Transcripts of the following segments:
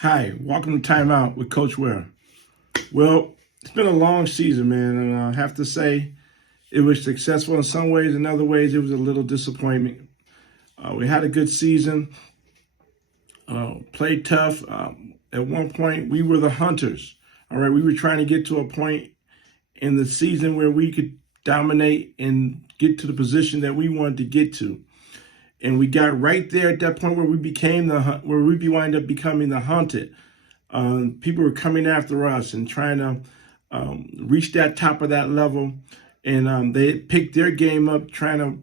Hi, welcome to Timeout with Coach Ware. Well, it's been a long season, man, and I have to say it was successful in some ways. In other ways, it was a little disappointment. We had a good season, played tough. At one point, we were the hunters. All right, we were trying to get to a point in the season where we could dominate and get to the position that we wanted to get to. And we got right there at that point where we wind up becoming the hunted. People were coming after us and trying to reach that top of that level, and they picked their game up trying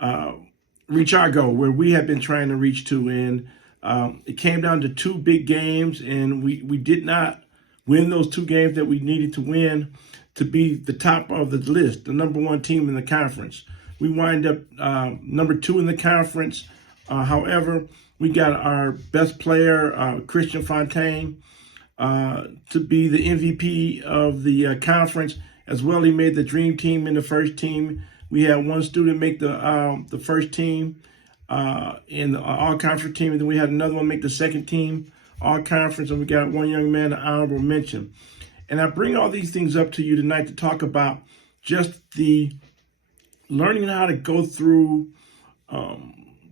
to reach our goal where we had been trying to reach to. And it came down to two big games, and we did not win those two games that we needed to win to be the top of the list, the number one team in the conference. We wind up number two in the conference. However, we got our best player, Christian Fontaine, to be the MVP of the conference. As well, he made the dream team in the first team. We had one student make the first team in the all-conference team, and then we had another one make the second team all-conference, and we got one young man, an honorable mention. And I bring all these things up to you tonight to talk about just the learning how to go through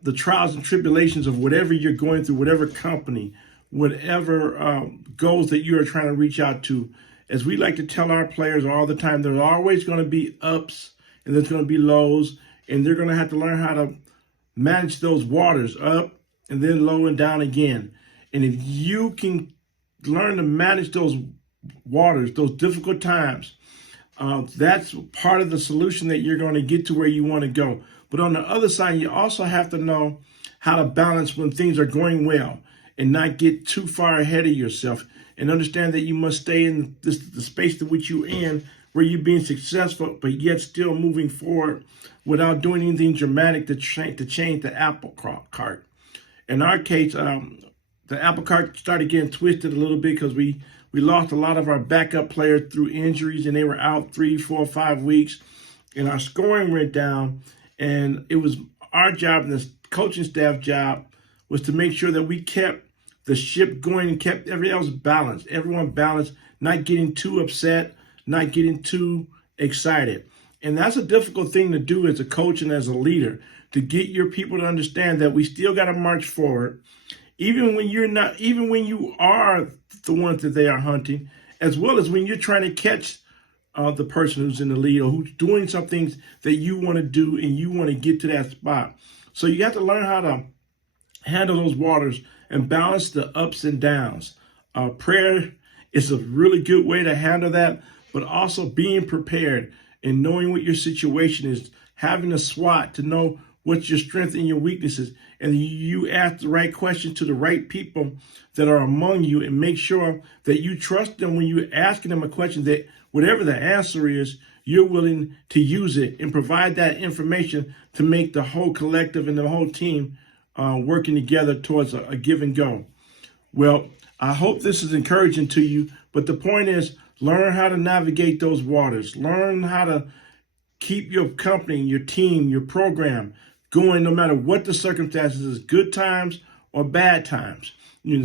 the trials and tribulations of whatever you're going through, whatever company, whatever goals that you are trying to reach out to. As we like to tell our players all the time, there's always going to be ups and there's going to be lows, and they're going to have to learn how to manage those waters, up and then low and down again. And if you can learn to manage those waters, those difficult times, that's part of the solution that you're going to get to where you want to go. But on the other side, you also have to know how to balance when things are going well and not get too far ahead of yourself, and understand that you must stay in the space to which you're in, where you're being successful, but yet still moving forward without doing anything dramatic to change the apple cart. In our case, the apple cart started getting twisted a little bit because we lost a lot of our backup players through injuries, and they were out 3, 4, 5 weeks, and our scoring went down. And it was our job, and the coaching staff job, was to make sure that we kept the ship going and kept everyone balanced, not getting too upset, not getting too excited. And that's a difficult thing to do as a coach and as a leader, to get your people to understand that we still got to march forward, even when you are the ones that they are hunting, as well as when you're trying to catch the person who's in the lead or who's doing some things that you want to do and you want to get to that spot. So you have to learn how to handle those waters and balance the ups and downs. Prayer is a really good way to handle that, but also being prepared and knowing what your situation is, having a SWOT to know what's your strengths and your weaknesses, and you ask the right questions to the right people that are among you, and make sure that you trust them when you're asking them a question, that whatever the answer is, you're willing to use it and provide that information to make the whole collective and the whole team working together towards a give and go. Well, I hope this is encouraging to you, but the point is, learn how to navigate those waters. Learn how to keep your company, your team, your program going no matter what the circumstances is, good times or bad times.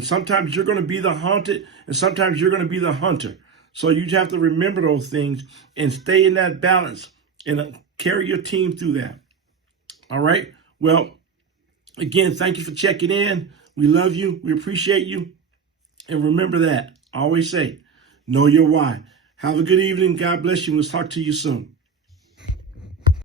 Sometimes you're going to be the hunted, and sometimes you're going to be the hunter. So you have to remember those things and stay in that balance and carry your team through that. All right. Well, again, thank you for checking in. We love you. We appreciate you. And remember that. I always say, know your why. Have a good evening. God bless you. We'll talk to you soon.